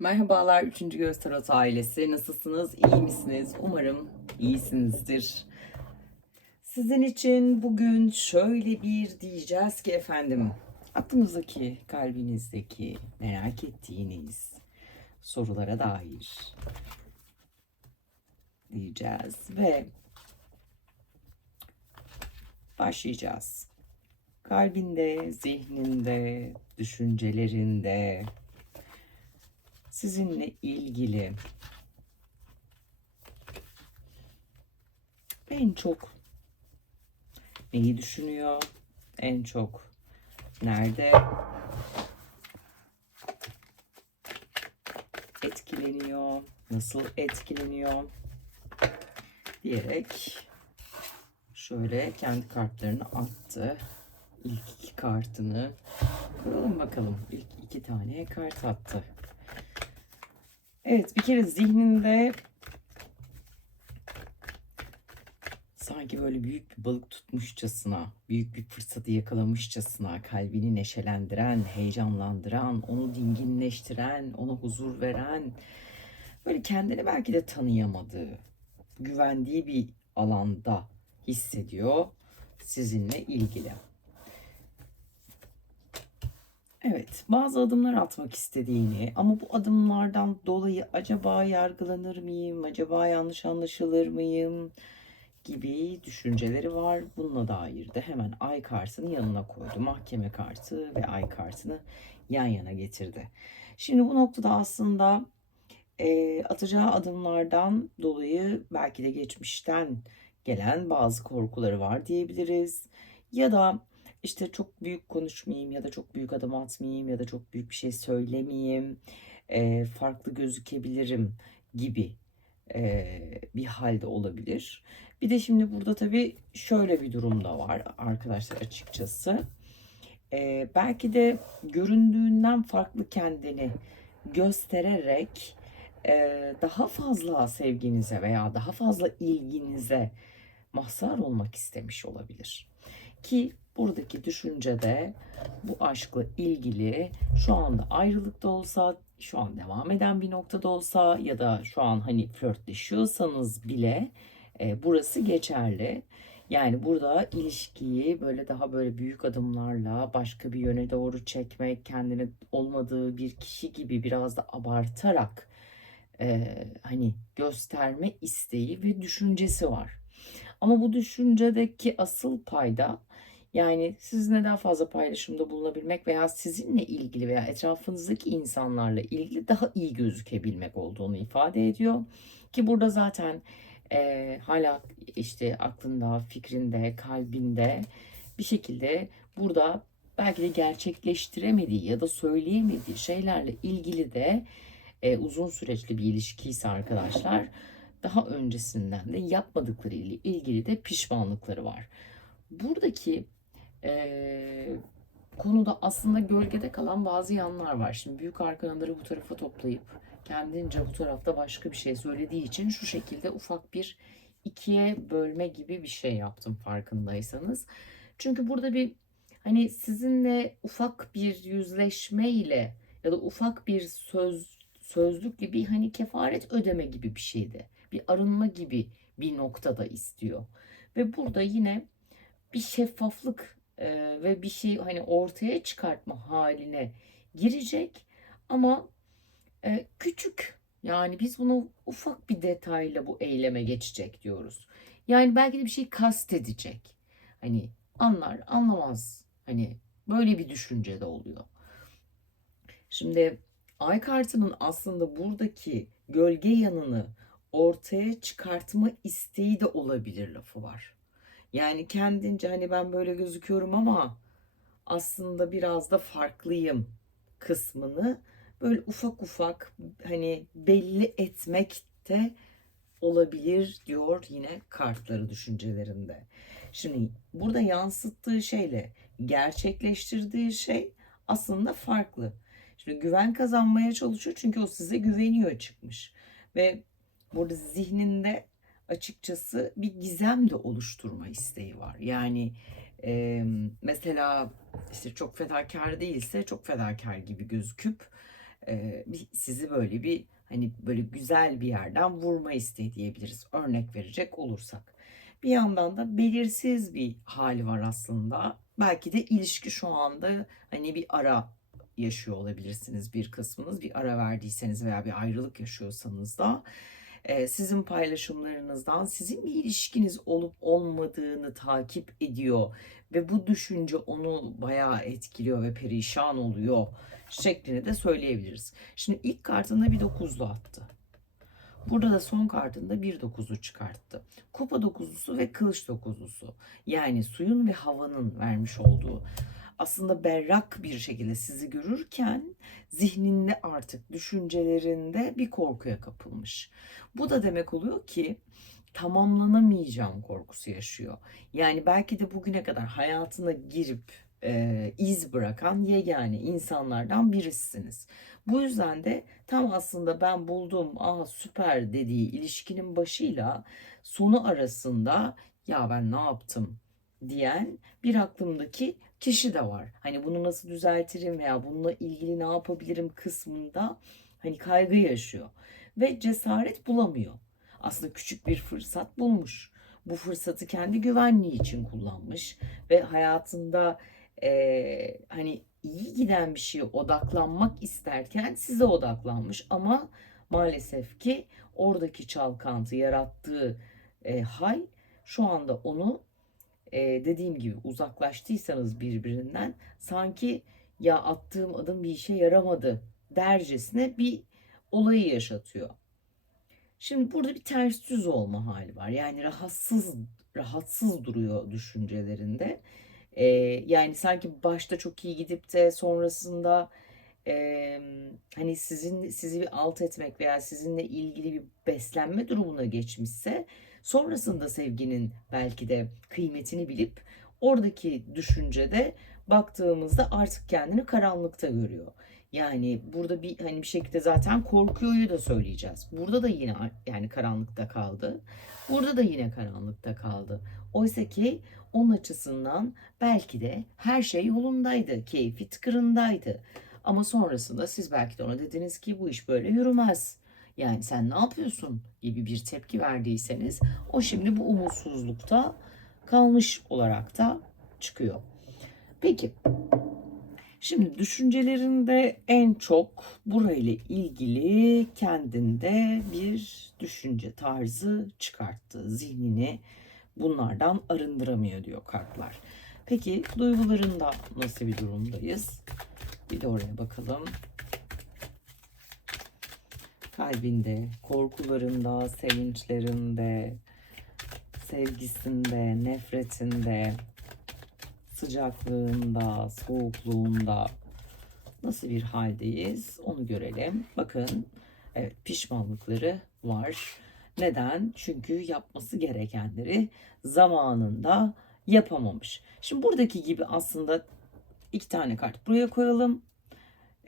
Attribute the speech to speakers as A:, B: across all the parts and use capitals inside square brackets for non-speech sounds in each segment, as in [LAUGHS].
A: Merhabalar 3. Göz ailesi. Nasılsınız? İyi misiniz? Umarım iyisinizdir. Sizin için bugün şöyle bir diyeceğiz ki efendim. Aklınızdaki, kalbinizdeki merak ettiğiniz sorulara dair diyeceğiz ve başlayacağız. Kalbinde, zihninde, düşüncelerinde, sizinle ilgili en çok neyi düşünüyor? En çok nerede etkileniyor? Nasıl etkileniyor? diyerek şöyle kendi kartlarını attı. İlk iki kartını kuralım bakalım. İlk iki tane kart attı. Evet bir kere zihninde sanki böyle büyük bir balık tutmuşçasına, büyük bir fırsatı yakalamışçasına kalbini neşelendiren, heyecanlandıran, onu dinginleştiren, ona huzur veren, böyle kendini belki de tanıyamadığı, güvendiği bir alanda hissediyor sizinle ilgili. Evet, bazı adımlar atmak istediğini ama bu adımlardan dolayı acaba yargılanır mıyım, acaba yanlış anlaşılır mıyım gibi düşünceleri var. Bununla dair de hemen ay kartını yanına koydu. Mahkeme kartı ve ay kartını yan yana getirdi. Şimdi bu noktada aslında e, atacağı adımlardan dolayı belki de geçmişten gelen bazı korkuları var diyebiliriz. Ya da işte çok büyük konuşmayayım ya da çok büyük adım atmayayım ya da çok büyük bir şey söylemeyeyim, e, farklı gözükebilirim gibi e, bir halde olabilir. Bir de şimdi burada tabii şöyle bir durum da var arkadaşlar açıkçası. E, belki de göründüğünden farklı kendini göstererek e, daha fazla sevginize veya daha fazla ilginize mahzar olmak istemiş olabilir. Ki buradaki düşüncede bu aşkla ilgili şu anda ayrılıkta olsa, şu an devam eden bir noktada olsa ya da şu an hani flörtleşiyorsanız bile e, burası geçerli. Yani burada ilişkiyi böyle daha böyle büyük adımlarla başka bir yöne doğru çekmek, kendini olmadığı bir kişi gibi biraz da abartarak e, hani gösterme isteği ve düşüncesi var. Ama bu düşüncedeki asıl payda yani sizinle daha fazla paylaşımda bulunabilmek veya sizinle ilgili veya etrafınızdaki insanlarla ilgili daha iyi gözükebilmek olduğunu ifade ediyor. Ki burada zaten e, hala işte aklında, fikrinde, kalbinde bir şekilde burada belki de gerçekleştiremediği ya da söyleyemediği şeylerle ilgili de e, uzun süreçli bir ilişkiyse arkadaşlar daha öncesinden de yapmadıkları ile ilgili de pişmanlıkları var. Buradaki e, konuda aslında gölgede kalan bazı yanlar var. Şimdi büyük arkanları bu tarafa toplayıp kendince bu tarafta başka bir şey söylediği için şu şekilde ufak bir ikiye bölme gibi bir şey yaptım farkındaysanız. Çünkü burada bir hani sizinle ufak bir yüzleşme ile ya da ufak bir söz sözlük gibi hani kefaret ödeme gibi bir şeydi. Bir arınma gibi bir noktada istiyor. Ve burada yine bir şeffaflık e, ve bir şey hani ortaya çıkartma haline girecek ama e, küçük yani biz bunu ufak bir detayla bu eyleme geçecek diyoruz. Yani belki de bir şey kastedecek. Hani anlar anlamaz. Hani böyle bir düşünce de oluyor. Şimdi ay kartının aslında buradaki gölge yanını ortaya çıkartma isteği de olabilir lafı var. Yani kendince hani ben böyle gözüküyorum ama aslında biraz da farklıyım kısmını böyle ufak ufak hani belli etmek de olabilir diyor yine kartları düşüncelerinde. Şimdi burada yansıttığı şeyle gerçekleştirdiği şey aslında farklı. Şimdi güven kazanmaya çalışıyor çünkü o size güveniyor çıkmış. Ve burada zihninde açıkçası bir gizem de oluşturma isteği var. Yani e, mesela işte çok fedakar değilse çok fedakar gibi gözüküp e, sizi böyle bir hani böyle güzel bir yerden vurma isteği diyebiliriz. Örnek verecek olursak. Bir yandan da belirsiz bir hali var aslında. Belki de ilişki şu anda hani bir ara yaşıyor olabilirsiniz bir kısmınız. Bir ara verdiyseniz veya bir ayrılık yaşıyorsanız da sizin paylaşımlarınızdan sizin bir ilişkiniz olup olmadığını takip ediyor ve bu düşünce onu bayağı etkiliyor ve perişan oluyor şeklini de söyleyebiliriz. Şimdi ilk kartında bir dokuzlu attı. Burada da son kartında bir dokuzu çıkarttı. Kupa dokuzlusu ve kılıç dokuzlusu. Yani suyun ve havanın vermiş olduğu aslında berrak bir şekilde sizi görürken zihninde artık düşüncelerinde bir korkuya kapılmış. Bu da demek oluyor ki tamamlanamayacağım korkusu yaşıyor. Yani belki de bugüne kadar hayatına girip e, iz bırakan yegane insanlardan birisiniz. Bu yüzden de tam aslında ben buldum, aa süper dediği ilişkinin başıyla sonu arasında ya ben ne yaptım diyen bir aklımdaki kişi de var. Hani bunu nasıl düzeltirim veya bununla ilgili ne yapabilirim kısmında hani kaygı yaşıyor ve cesaret bulamıyor. Aslında küçük bir fırsat bulmuş. Bu fırsatı kendi güvenliği için kullanmış ve hayatında eee, hani iyi giden bir şeye odaklanmak isterken size odaklanmış ama maalesef ki oradaki çalkantı yarattığı e, hal şu anda onu e, dediğim gibi uzaklaştıysanız birbirinden sanki ya attığım adım bir işe yaramadı dercesine bir olayı yaşatıyor. Şimdi burada bir ters yüz olma hali var. Yani rahatsız rahatsız duruyor düşüncelerinde. Ee, yani sanki başta çok iyi gidip de sonrasında e, hani sizin sizi bir alt etmek veya sizinle ilgili bir beslenme durumuna geçmişse sonrasında sevginin belki de kıymetini bilip oradaki düşüncede baktığımızda artık kendini karanlıkta görüyor. Yani burada bir hani bir şekilde zaten korkuyoryu da söyleyeceğiz. Burada da yine yani karanlıkta kaldı. Burada da yine karanlıkta kaldı. Oysa ki onun açısından belki de her şey yolundaydı. Keyfi tıkırındaydı. Ama sonrasında siz belki de ona dediniz ki bu iş böyle yürümez. Yani sen ne yapıyorsun gibi bir tepki verdiyseniz o şimdi bu umutsuzlukta kalmış olarak da çıkıyor. Peki Şimdi düşüncelerinde en çok burayla ilgili kendinde bir düşünce tarzı çıkarttı. Zihnini bunlardan arındıramıyor diyor kartlar. Peki duygularında nasıl bir durumdayız? Bir de oraya bakalım. Kalbinde, korkularında, sevinçlerinde, sevgisinde, nefretinde, sıcaklığında, soğukluğunda nasıl bir haldeyiz onu görelim. Bakın evet pişmanlıkları var. Neden? Çünkü yapması gerekenleri zamanında yapamamış. Şimdi buradaki gibi aslında iki tane kart buraya koyalım.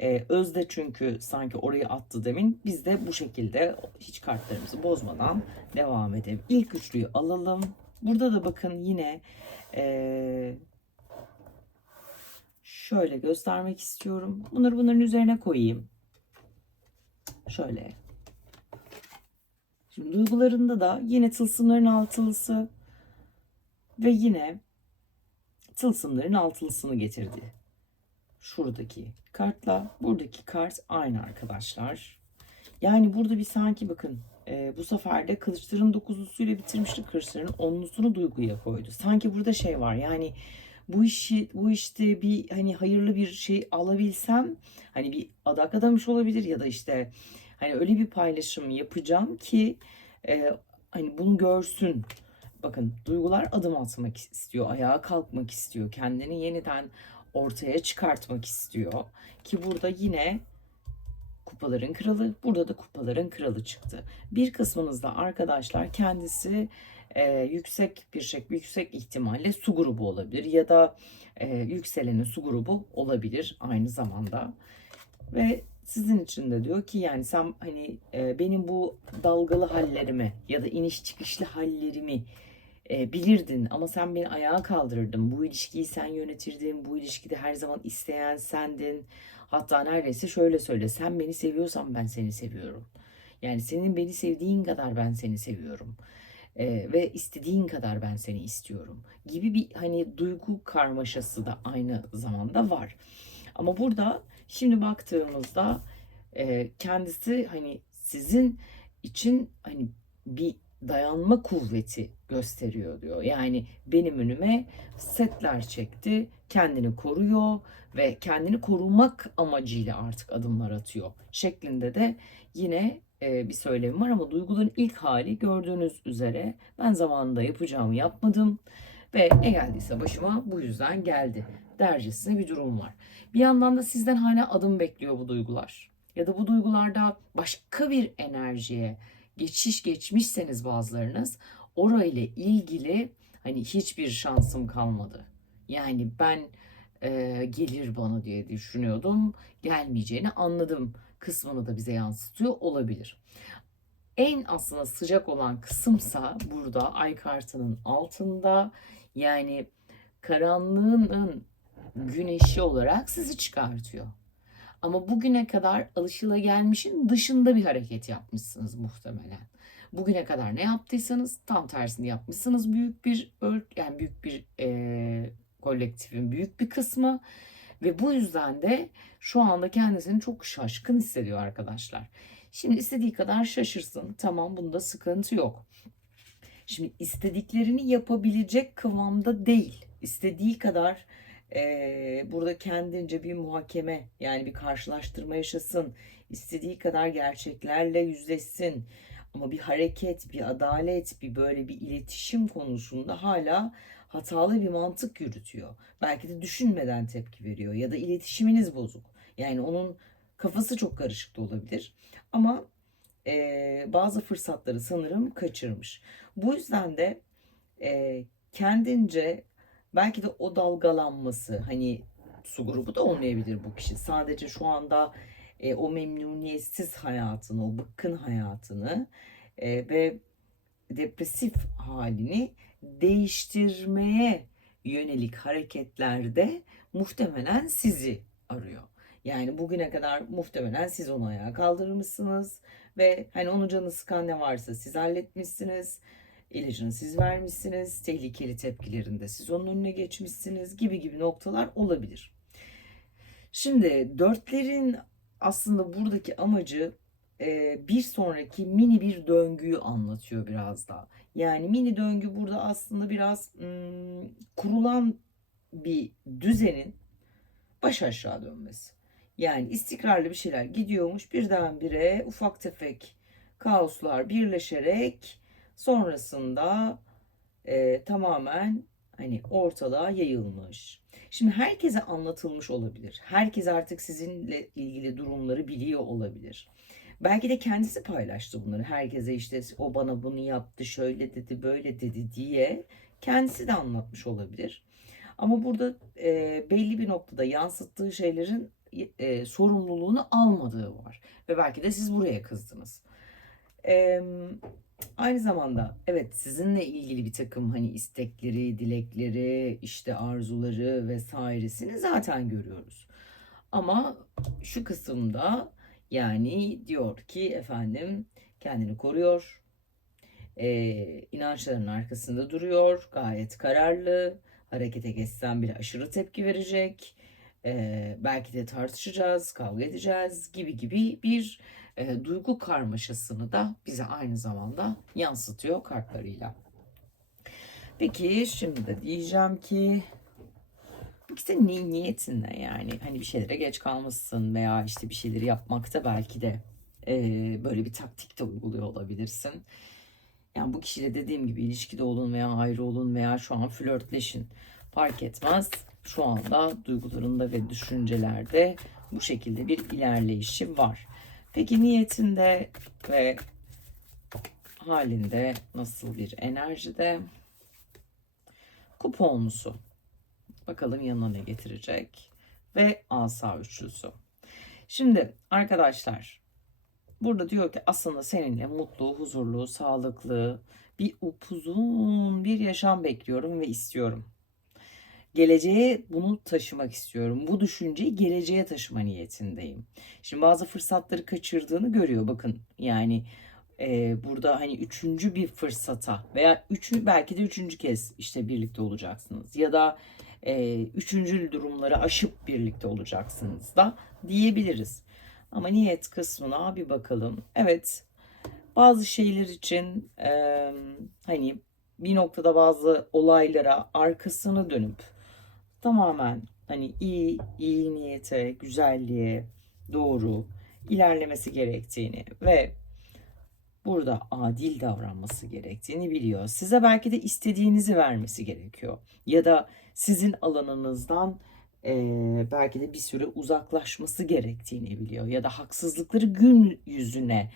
A: Ee, Özde çünkü sanki oraya attı demin. Biz de bu şekilde hiç kartlarımızı bozmadan devam edelim. İlk üçlüyü alalım. Burada da bakın yine ee, şöyle göstermek istiyorum. Bunları bunların üzerine koyayım. Şöyle. Şimdi duygularında da yine tılsımların altılısı ve yine tılsımların altılısını getirdi. Şuradaki kartla buradaki kart aynı arkadaşlar. Yani burada bir sanki bakın e, bu sefer de kılıçların dokuzlusuyla bitirmişti. Kılıçların onlusunu duyguya koydu. Sanki burada şey var yani bu işi bu işte bir hani hayırlı bir şey alabilsem hani bir adak adamış olabilir ya da işte hani öyle bir paylaşım yapacağım ki e, hani bunu görsün. Bakın duygular adım atmak istiyor, ayağa kalkmak istiyor, kendini yeniden ortaya çıkartmak istiyor. Ki burada yine kupaların kralı, burada da kupaların kralı çıktı. Bir kısmınızda arkadaşlar kendisi e, yüksek bir şey, yüksek ihtimalle su grubu olabilir ya da e, yükselenin su grubu olabilir aynı zamanda. Ve sizin için de diyor ki yani sen hani e, benim bu dalgalı hallerimi ya da iniş çıkışlı hallerimi e, bilirdin ama sen beni ayağa kaldırırdın. Bu ilişkiyi sen yönetirdin. Bu ilişkide her zaman isteyen sendin. Hatta neredeyse şöyle söyle. Sen beni seviyorsan ben seni seviyorum. Yani senin beni sevdiğin kadar ben seni seviyorum. Ee, ve istediğin kadar ben seni istiyorum. Gibi bir hani duygu karmaşası da aynı zamanda var. Ama burada şimdi baktığımızda e, kendisi hani sizin için hani bir dayanma kuvveti gösteriyor diyor. Yani benim önüme setler çekti, kendini koruyor ve kendini korumak amacıyla artık adımlar atıyor şeklinde de yine e, bir söylemi var ama duyguların ilk hali gördüğünüz üzere ben zamanında yapacağımı yapmadım ve ne geldiyse başıma bu yüzden geldi dercesine bir durum var. Bir yandan da sizden hala adım bekliyor bu duygular. Ya da bu duygularda başka bir enerjiye geçiş geçmişseniz bazılarınız orayla ilgili hani hiçbir şansım kalmadı. Yani ben e, gelir bana diye düşünüyordum. Gelmeyeceğini anladım kısmını da bize yansıtıyor olabilir. En aslında sıcak olan kısımsa burada ay kartının altında yani karanlığın güneşi olarak sizi çıkartıyor. Ama bugüne kadar alışılagelmişin dışında bir hareket yapmışsınız muhtemelen. Bugüne kadar ne yaptıysanız tam tersini yapmışsınız. Büyük bir yani büyük bir e, kolektifin büyük bir kısmı ve bu yüzden de şu anda kendisini çok şaşkın hissediyor arkadaşlar. Şimdi istediği kadar şaşırsın. Tamam bunda sıkıntı yok. Şimdi istediklerini yapabilecek kıvamda değil. İstediği kadar e, burada kendince bir muhakeme yani bir karşılaştırma yaşasın. İstediği kadar gerçeklerle yüzleşsin. Ama bir hareket, bir adalet, bir böyle bir iletişim konusunda hala hatalı bir mantık yürütüyor. Belki de düşünmeden tepki veriyor ya da iletişiminiz bozuk. Yani onun kafası çok karışık da olabilir. Ama e, bazı fırsatları sanırım kaçırmış. Bu yüzden de e, kendince belki de o dalgalanması hani su grubu da olmayabilir bu kişi. Sadece şu anda e, o memnuniyetsiz hayatını, o bıkkın hayatını e, ve depresif halini değiştirmeye yönelik hareketlerde muhtemelen sizi arıyor. Yani bugüne kadar muhtemelen siz onu ayağa kaldırmışsınız ve hani onun canı sıkan ne varsa siz halletmişsiniz. İlacını siz vermişsiniz. Tehlikeli tepkilerinde siz onun önüne geçmişsiniz gibi gibi noktalar olabilir. Şimdi dörtlerin aslında buradaki amacı bir sonraki mini bir döngüyü anlatıyor biraz daha. Yani mini döngü burada aslında biraz ım, kurulan bir düzenin baş aşağı dönmesi. Yani istikrarlı bir şeyler gidiyormuş birdenbire ufak tefek kaoslar birleşerek sonrasında e, tamamen hani ortalığa yayılmış. Şimdi herkese anlatılmış olabilir. Herkes artık sizinle ilgili durumları biliyor olabilir. Belki de kendisi paylaştı bunları. Herkese işte o bana bunu yaptı, şöyle dedi, böyle dedi diye kendisi de anlatmış olabilir. Ama burada e, belli bir noktada yansıttığı şeylerin e, sorumluluğunu almadığı var. Ve belki de siz buraya kızdınız. E, aynı zamanda evet sizinle ilgili bir takım hani istekleri, dilekleri, işte arzuları vesairesini zaten görüyoruz. Ama şu kısımda yani diyor ki efendim kendini koruyor, e, inançlarının arkasında duruyor, gayet kararlı, harekete geçsen bile aşırı tepki verecek, e, belki de tartışacağız, kavga edeceğiz gibi gibi bir e, duygu karmaşasını da bize aynı zamanda yansıtıyor kartlarıyla. Peki şimdi de diyeceğim ki işte ni niyetin ne yani? Hani bir şeylere geç kalmışsın veya işte bir şeyleri yapmakta belki de e, böyle bir taktik de uyguluyor olabilirsin. Yani bu kişiyle dediğim gibi ilişkide olun veya ayrı olun veya şu an flörtleşin fark etmez. Şu anda duygularında ve düşüncelerde bu şekilde bir ilerleyişi var. Peki niyetinde ve halinde nasıl bir enerjide? Kuponlusu. Bakalım yanına ne getirecek. Ve asa üçlüsü. Şimdi arkadaşlar burada diyor ki aslında seninle mutlu, huzurlu, sağlıklı bir upuzun bir yaşam bekliyorum ve istiyorum. Geleceğe bunu taşımak istiyorum. Bu düşünceyi geleceğe taşıma niyetindeyim. Şimdi bazı fırsatları kaçırdığını görüyor bakın. Yani e, burada hani üçüncü bir fırsata veya üçü belki de üçüncü kez işte birlikte olacaksınız. Ya da e, üçüncü durumları aşıp birlikte olacaksınız da diyebiliriz. Ama niyet kısmına bir bakalım. Evet bazı şeyler için e, hani bir noktada bazı olaylara arkasını dönüp tamamen hani iyi, iyi niyete, güzelliğe doğru ilerlemesi gerektiğini ve burada adil davranması gerektiğini biliyor. Size belki de istediğinizi vermesi gerekiyor. Ya da sizin alanınızdan e, belki de bir süre uzaklaşması gerektiğini biliyor. Ya da haksızlıkları gün yüzüne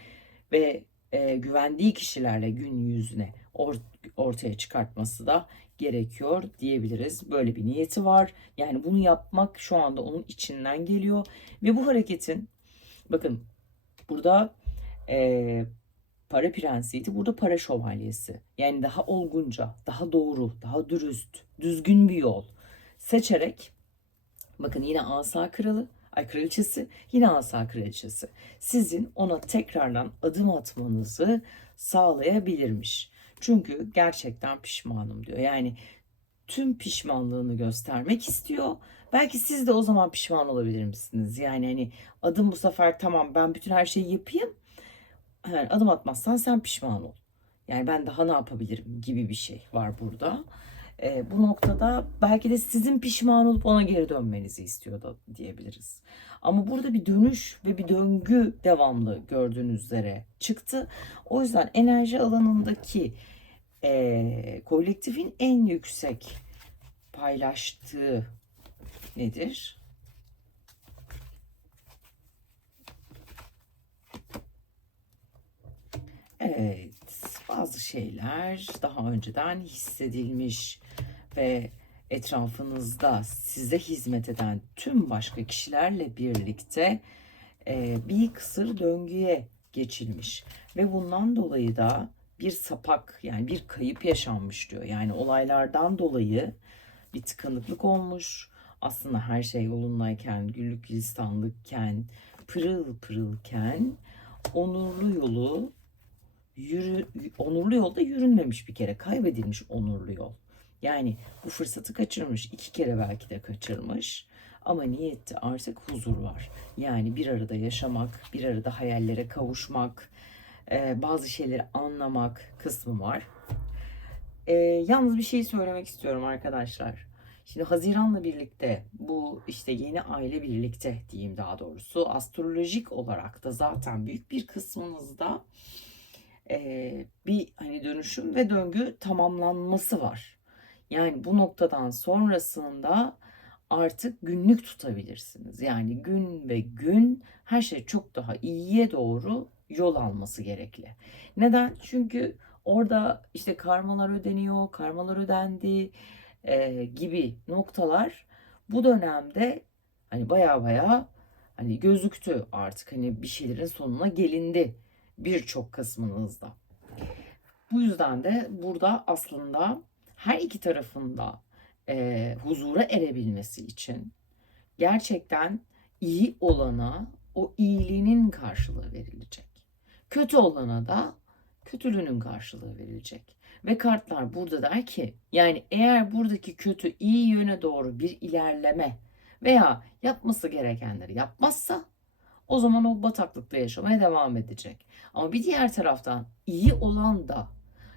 A: ve e, güvendiği kişilerle gün yüzüne or- ortaya çıkartması da gerekiyor diyebiliriz. Böyle bir niyeti var. Yani bunu yapmak şu anda onun içinden geliyor ve bu hareketin bakın burada e, para prensiydi. Burada para şövalyesi. Yani daha olgunca, daha doğru, daha dürüst, düzgün bir yol seçerek bakın yine asa kralı, ay kraliçesi, yine asa kraliçesi. Sizin ona tekrardan adım atmanızı sağlayabilirmiş. Çünkü gerçekten pişmanım diyor. Yani tüm pişmanlığını göstermek istiyor. Belki siz de o zaman pişman olabilir misiniz? Yani hani adım bu sefer tamam ben bütün her şeyi yapayım. Yani adım atmazsan sen pişman ol. Yani ben daha ne yapabilirim gibi bir şey var burada. Ee, bu noktada belki de sizin pişman olup ona geri dönmenizi istiyor da diyebiliriz. Ama burada bir dönüş ve bir döngü devamlı gördüğünüz üzere çıktı. O yüzden enerji alanındaki e, kolektifin en yüksek paylaştığı nedir? Evet, bazı şeyler daha önceden hissedilmiş ve etrafınızda size hizmet eden tüm başka kişilerle birlikte e, bir kısır döngüye geçilmiş ve bundan dolayı da bir sapak yani bir kayıp yaşanmış diyor. Yani olaylardan dolayı bir tıkanıklık olmuş. Aslında her şey yolundayken, güllük gülistanlıkken, pırıl pırılken onurlu yolu yürü, onurlu yolda yürünmemiş bir kere. Kaybedilmiş onurlu yol. Yani bu fırsatı kaçırmış. iki kere belki de kaçırmış. Ama niyette artık huzur var. Yani bir arada yaşamak, bir arada hayallere kavuşmak, e, bazı şeyleri anlamak kısmı var. E, yalnız bir şey söylemek istiyorum arkadaşlar. Şimdi Haziran'la birlikte bu işte yeni aile birlikte diyeyim daha doğrusu astrolojik olarak da zaten büyük bir kısmınızda e, bir hani dönüşüm ve döngü tamamlanması var. Yani bu noktadan sonrasında artık günlük tutabilirsiniz. Yani gün ve gün her şey çok daha iyiye doğru yol alması gerekli. Neden? Çünkü orada işte karmalar ödeniyor, karmalar ödendi e, gibi noktalar bu dönemde hani baya baya hani gözüktü artık hani bir şeylerin sonuna gelindi birçok kısmınızda. Bu yüzden de burada aslında her iki tarafında e, huzura erebilmesi için gerçekten iyi olana o iyiliğinin karşılığı verilecek. Kötü olana da kötülüğünün karşılığı verilecek. Ve kartlar burada der ki yani eğer buradaki kötü iyi yöne doğru bir ilerleme veya yapması gerekenleri yapmazsa o zaman o bataklıkta yaşamaya devam edecek. Ama bir diğer taraftan iyi olan da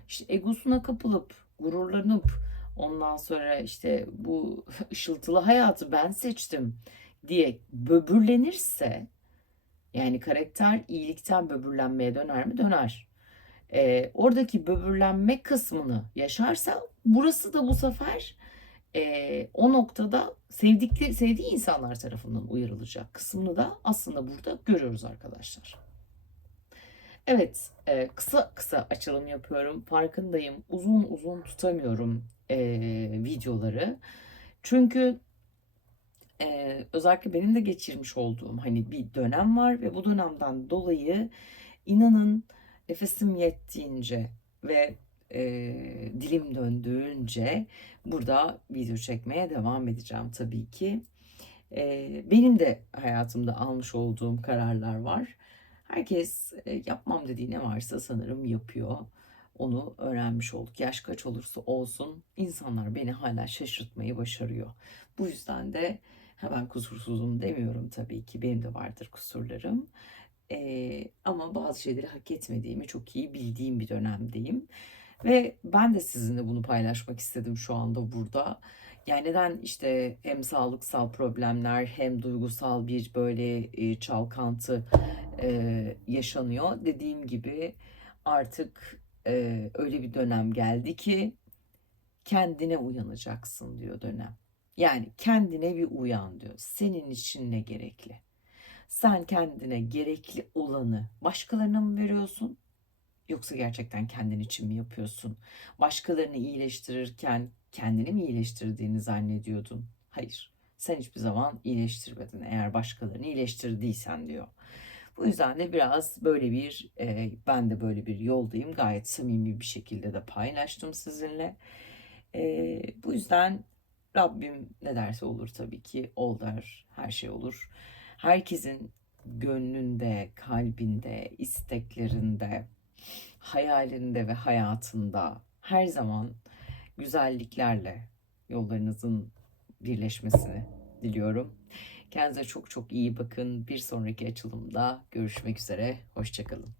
A: işte egosuna kapılıp gururlanıp ondan sonra işte bu [LAUGHS] ışıltılı hayatı ben seçtim diye böbürlenirse yani karakter iyilikten böbürlenmeye döner mi? Döner. Ee, oradaki böbürlenme kısmını yaşarsa burası da bu sefer e, o noktada sevdikleri, sevdiği insanlar tarafından uyarılacak kısmını da aslında burada görüyoruz arkadaşlar. Evet, e, kısa kısa açılım yapıyorum. Farkındayım. Uzun uzun tutamıyorum e, videoları. Çünkü e, özellikle benim de geçirmiş olduğum hani bir dönem var ve bu dönemden dolayı inanın nefesim yettiğince ve e, dilim döndüğünce burada video çekmeye devam edeceğim tabii ki. E, benim de hayatımda almış olduğum kararlar var. Herkes e, yapmam dediği ne varsa sanırım yapıyor. Onu öğrenmiş olduk. Yaş kaç olursa olsun insanlar beni hala şaşırtmayı başarıyor. Bu yüzden de ha ben kusursuzum demiyorum tabii ki. Benim de vardır kusurlarım. Ee, ama bazı şeyleri hak etmediğimi çok iyi bildiğim bir dönemdeyim. Ve ben de sizinle bunu paylaşmak istedim şu anda burada. Yani neden işte hem sağlıksal problemler hem duygusal bir böyle e, çalkantı e, yaşanıyor. Dediğim gibi artık e, öyle bir dönem geldi ki kendine uyanacaksın diyor dönem. Yani kendine bir uyan diyor. Senin için ne gerekli? Sen kendine gerekli olanı başkalarına mı veriyorsun? Yoksa gerçekten kendin için mi yapıyorsun? Başkalarını iyileştirirken kendini mi iyileştirdiğini zannediyordun? Hayır. Sen hiçbir zaman iyileştirmedin eğer başkalarını iyileştirdiysen diyor. Bu yüzden de biraz böyle bir e, ben de böyle bir yoldayım. Gayet samimi bir şekilde de paylaştım sizinle. E, bu yüzden Rabbim ne derse olur tabii ki. Ol der, her şey olur. Herkesin gönlünde, kalbinde, isteklerinde, hayalinde ve hayatında her zaman güzelliklerle yollarınızın birleşmesini diliyorum. Kendinize çok çok iyi bakın. Bir sonraki açılımda görüşmek üzere. Hoşçakalın.